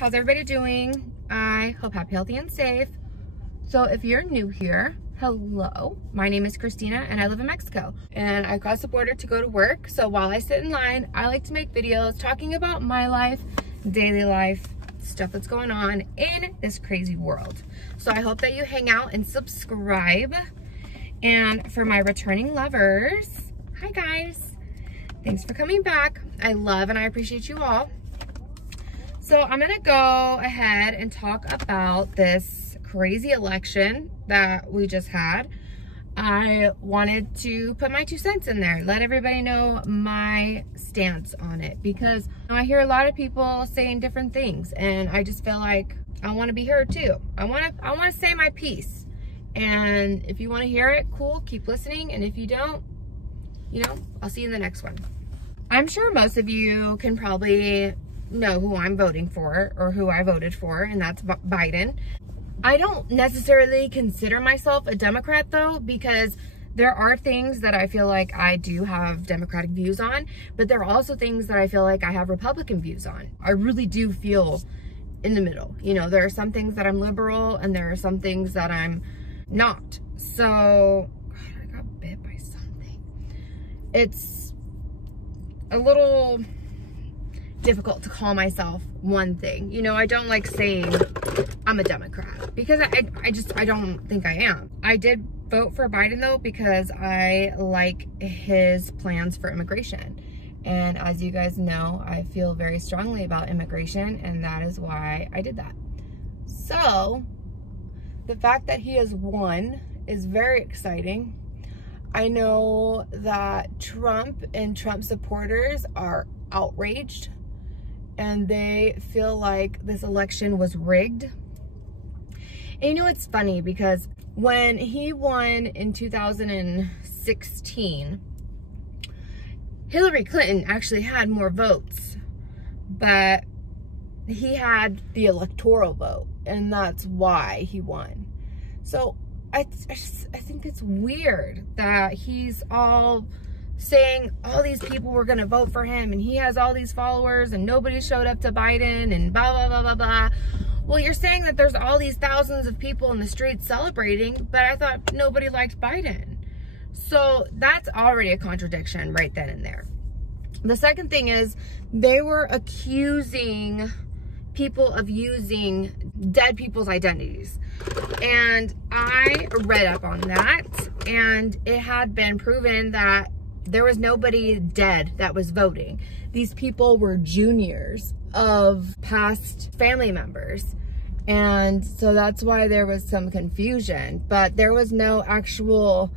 how's everybody doing? I hope happy, healthy, and safe. So if you're new here, hello, my name is Christina and I live in Mexico. And I crossed the border to go to work. So while I sit in line, I like to make videos talking about my life, daily life, stuff that's going on in this crazy world. So I hope that you hang out and subscribe. And for my returning lovers, hi guys. Thanks for coming back. I love and I appreciate you all. So I'm gonna go ahead and talk about this crazy election that we just had. I wanted to put my 2 cents in there, let everybody know my stance on it, because I hear a lot of people saying different things and I just feel like I want to be heard too. I want to say my piece. And if you want to hear it, cool, keep listening. And if you don't, you know, I'll see you in the next one. I'm sure most of you can probably know who I'm voting for or who I voted for, and that's Biden. I don't necessarily consider myself a Democrat though, because there are things that I feel like I do have Democratic views on, but there are also things that I feel like I have Republican views on. I really do feel in the middle. You know, there are some things that I'm liberal and there are some things that I'm not. So, God, I got bit by something. It's a little difficult to call myself one thing. You know, I don't like saying I'm a Democrat because I don't think I am. I did vote for Biden though because I like his plans for immigration. And as you guys know, I feel very strongly about immigration, and that is why I did that. So the fact that he has won is very exciting. I know that Trump and Trump supporters are outraged and they feel like this election was rigged. And you know, it's funny because when he won in 2016, Hillary Clinton actually had more votes, but he had the electoral vote, and that's why he won. So I think it's weird that he's all saying all these people were gonna vote for him and he has all these followers and nobody showed up to Biden and blah, blah, blah, blah, blah. Well, you're saying that there's all these thousands of people in the streets celebrating, but I thought nobody liked Biden. So that's already a contradiction right then and there. The second thing is they were accusing people of using dead people's identities. And I read up on that, and it had been proven that there was nobody dead that was voting. These people were juniors of past family members. And so that's why there was some confusion, but there was no actual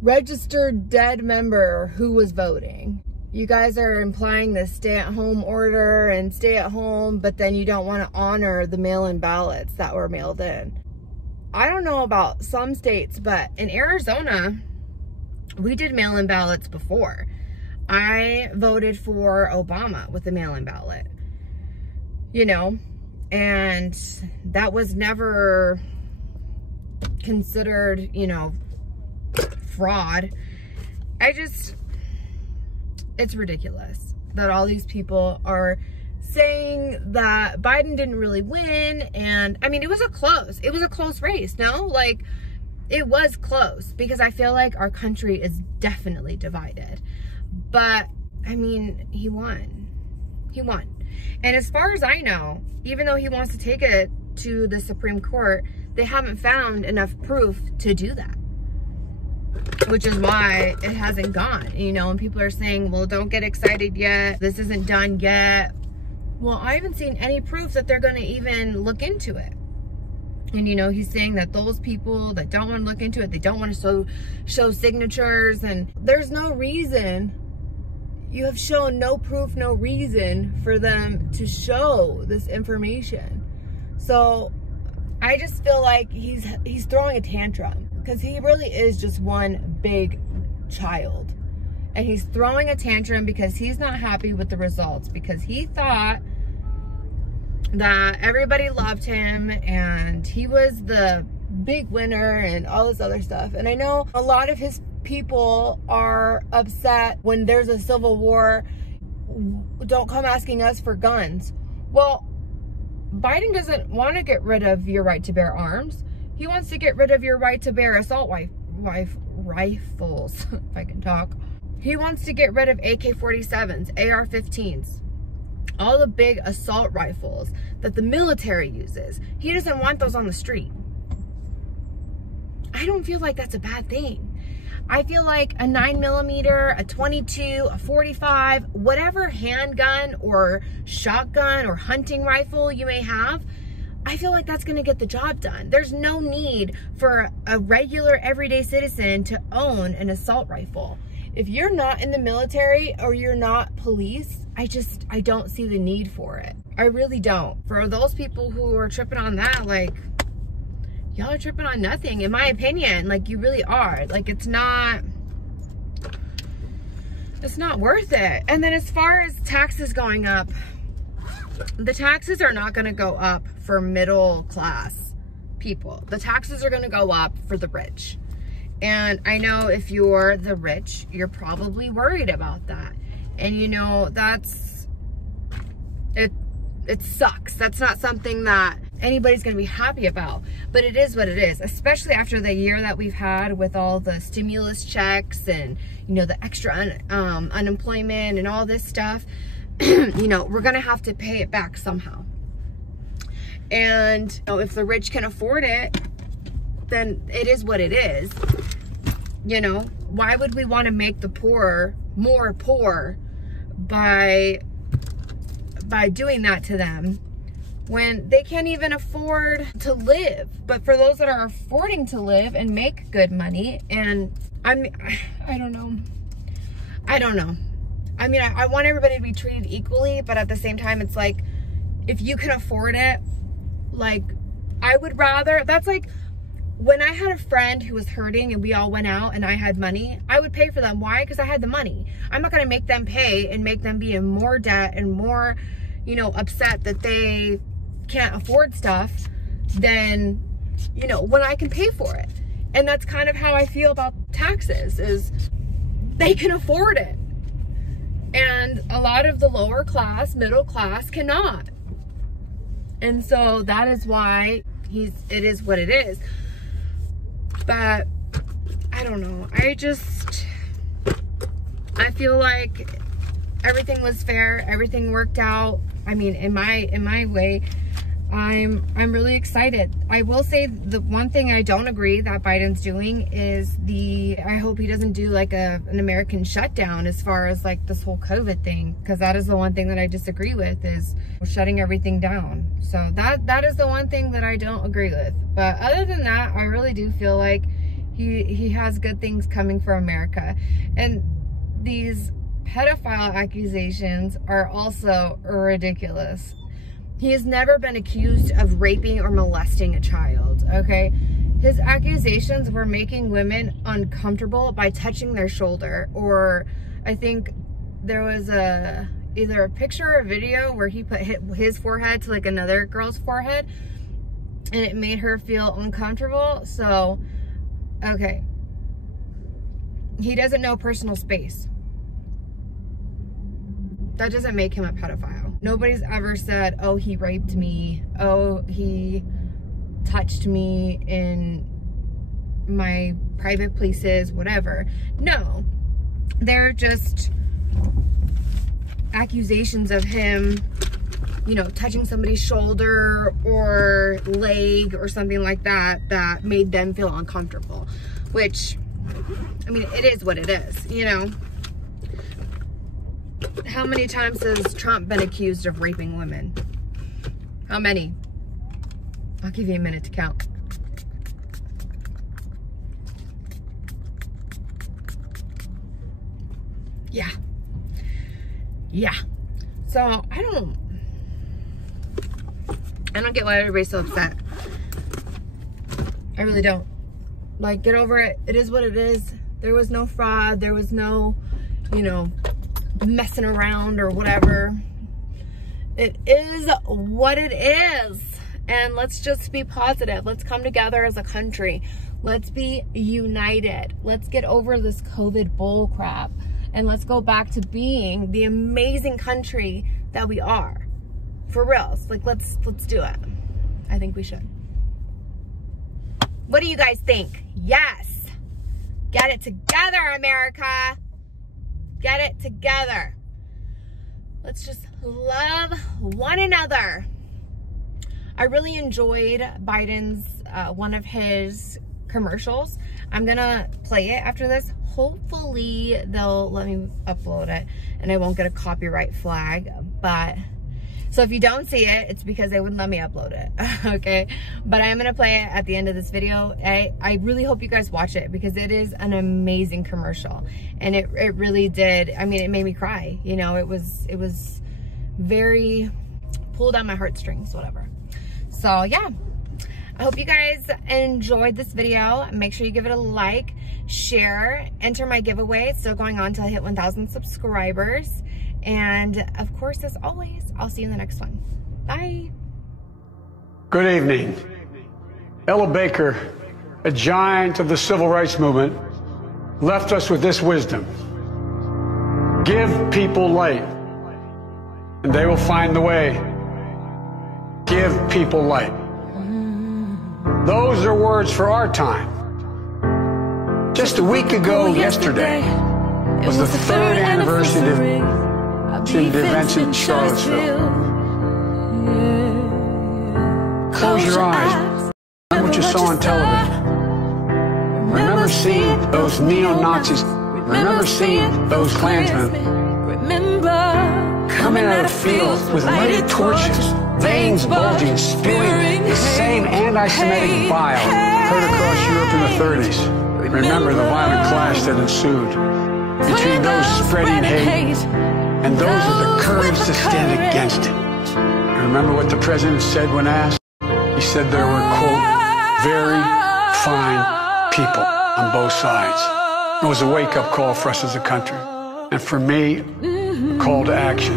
registered dead member who was voting. You guys are implying the stay-at-home order and stay at home, but then you don't want to honor the mail-in ballots that were mailed in. I don't know about some states, but in Arizona, we did mail-in ballots before. I voted for Obama with the mail-in ballot, you know, and that was never considered, you know, fraud. It's ridiculous that all these people are saying that Biden didn't really win. And I mean, it was a close race. No, like it was close, because I feel like our country is definitely divided, but I mean, he won. And as far as I know, even though he wants to take it to the Supreme Court, they haven't found enough proof to do that, which is why it hasn't gone, you know. And people are saying, well, don't get excited yet, this isn't done yet. Well, I haven't seen any proof that they're going to even look into it. And you know, he's saying that those people that don't want to look into it, they don't want to show signatures, and there's no reason. You have shown no proof, no reason for them to show this information. So I just feel like he's throwing a tantrum, because he really is just one big child. And he's throwing a tantrum because he's not happy with the results, because he thought that everybody loved him and he was the big winner and all this other stuff. And I know a lot of his people are upset when there's a civil war. Don't come asking us for guns. Well, Biden doesn't want to get rid of your right to bear arms. He wants to get rid of your right to bear assault rifles, if I can talk. He wants to get rid of AK-47s, AR-15s, all the big assault rifles that the military uses. He doesn't want those on the street. I don't feel like that's a bad thing. I feel like a 9mm, a 22, a 45, whatever handgun or shotgun or hunting rifle you may have, I feel like that's gonna get the job done. There's no need for a regular everyday citizen to own an assault rifle. If you're not in the military or you're not police, I don't see the need for it. I really don't. For those people who are tripping on that, like, y'all are tripping on nothing, in my opinion. Like, you really are. Like, it's not worth it. And then as far as taxes going up, the taxes are not gonna go up for middle class people. The taxes are gonna go up for the rich. And I know if you're the rich, you're probably worried about that. And you know, it sucks. That's not something that anybody's gonna be happy about, but it is what it is, especially after the year that we've had with all the stimulus checks and, you know, the extra unemployment and all this stuff. You know, we're gonna have to pay it back somehow. And you know, if the rich can afford it, then it is what it is. You know, why would we want to make the poor more poor by doing that to them when they can't even afford to live? But for those that are affording to live and make good money, and I don't know. I mean, I want everybody to be treated equally, but at the same time, it's like, if you can afford it, like, I would rather, that's like, when I had a friend who was hurting and we all went out and I had money, I would pay for them. Why? Because I had the money. I'm not going to make them pay and make them be in more debt and more, you know, upset that they can't afford stuff than, you know, when I can pay for it. And that's kind of how I feel about taxes, is they can afford it. And a lot of the lower class, middle class cannot. And so that is why it is what it is. But I don't know. I feel like everything was fair. Everything worked out. I mean, in my way, I'm really excited. I will say the one thing I don't agree that Biden's doing is I hope he doesn't do like an American shutdown as far as like this whole COVID thing, because that is the one thing that I disagree with, is shutting everything down. So that is the one thing that I don't agree with. But other than that, I really do feel like he has good things coming for America. And these pedophile accusations are also ridiculous. He has never been accused of raping or molesting a child, okay? His accusations were making women uncomfortable by touching their shoulder, or I think there was either a picture or a video where he put his forehead to like another girl's forehead and it made her feel uncomfortable. So, okay. He doesn't know personal space. That doesn't make him a pedophile. Nobody's ever said, oh, he raped me. Oh, he touched me in my private places, whatever. No, they're just accusations of him, you know, touching somebody's shoulder or leg or something like that, that made them feel uncomfortable, which, I mean, it is what it is, you know. How many times has Trump been accused of raping women? How many? I'll give you a minute to count. Yeah. Yeah. So, I don't get why everybody's so upset. I really don't. Like, get over it. It is what it is. There was no fraud. There was no, you know, messing around or whatever. It is what it is. And let's just be positive. Let's come together as a country. Let's be united. Let's get over this COVID bull crap. And let's go back to being the amazing country that we are. For reals. Like, let's do it. I think we should. What do you guys think? Yes. Get it together, America. Get it together. Let's just love one another. I really enjoyed Biden's, one of his commercials. I'm gonna play it after this. Hopefully they'll let me upload it and I won't get a copyright flag, but so if you don't see it, it's because they wouldn't let me upload it. Okay, but I am gonna play it at the end of this video. I really hope you guys watch it because it is an amazing commercial, and it really did. I mean, it made me cry. You know, it was very pulled on my heartstrings, whatever. So yeah, I hope you guys enjoyed this video. Make sure you give it a like, share, enter my giveaway. It's still going on until I hit 1,000 subscribers. And of course, as always, I'll see you in the next one. Bye. Good evening. Ella Baker, a giant of the civil rights movement, left us with this wisdom. Give people light, and they will find the way. Give people light. Those are words for our time. Just a week ago yesterday was the 3rd anniversary of the events in Charlottesville. Close your eyes. Remember what you saw on television. Remember seeing those neo-Nazis. Remember seeing those Klansmen coming out of fields with lighted torches, veins bulging, spewing the same anti-Semitic bile heard across Europe in the 30s. Remember the violent clash that ensued between those spreading hate and those with the courage to stand against it. And remember what the president said when asked? He said there were, quote, very fine people on both sides. It was a wake-up call for us as a country. And for me, a call to action.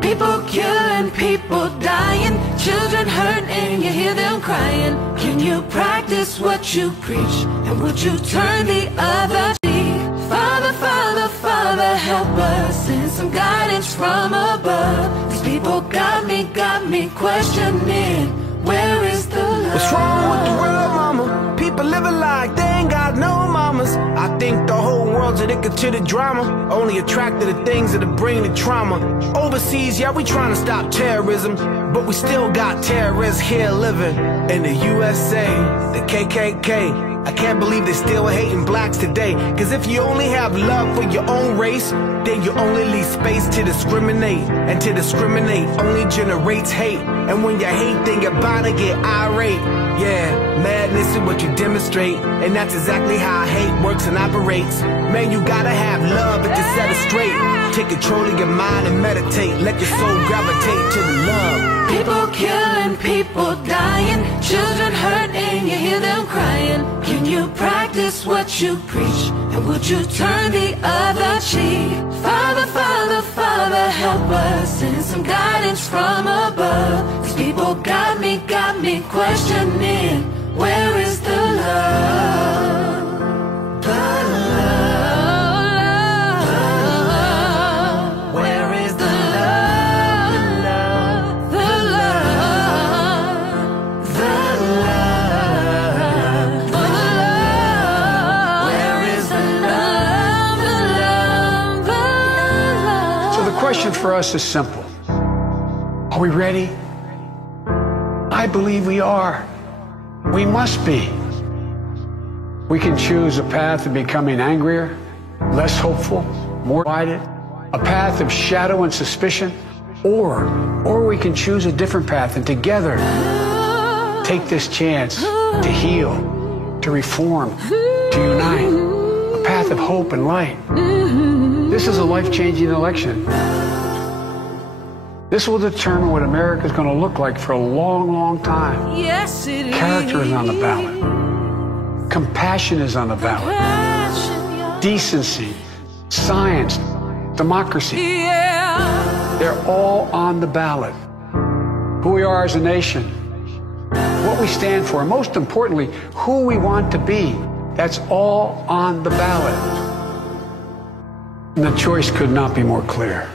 People killing, people dying, children hurt and you hear them crying. Can you practice what you preach? And would you turn the other cheek? Father, Father, Father, help us. Send some guidance from above. These people got me questioning. Where is the love? What's wrong with the world, mama? People living like they ain't got no mamas. I think the whole world's addicted to the drama, only attracted to things that'll bring the trauma. Overseas, yeah, we trying to stop terrorism, but we still got terrorists here living in the USA, the KKK. I can't believe they still hating blacks today. Cause if you only have love for your own race, then you only leave space to discriminate. And to discriminate only generates hate. And when you hate, then you're bound to get irate. Yeah, madness is what you demonstrate. And that's exactly how hate works and operates. Man, you gotta have love and to set it straight. Take control of your mind and meditate. Let your soul gravitate to the love. People killing, people dying, children hurt and you hear them crying. Can you practice what you preach? And would you turn the other cheek? Father, Father, Father, help us. Send some guidance from above. These people got me questioning. Where is the love? The love. Where is the love? The love. The love. The love. Where is the love? The love. The love. So the question for us is simple. Are we ready? I believe we are. We must be. We can choose a path of becoming angrier, less hopeful, more divided, a path of shadow and suspicion, or we can choose a different path and together take this chance to heal, to reform, to unite, a path of hope and light. This is a life-changing election. This will determine what America is going to look like for a long, long time. Yes, it is. Character is on the ballot. Compassion is on the ballot. Decency, science, democracy. Yeah. They're all on the ballot. Who we are as a nation, what we stand for, and most importantly, who we want to be. That's all on the ballot. And the choice could not be more clear.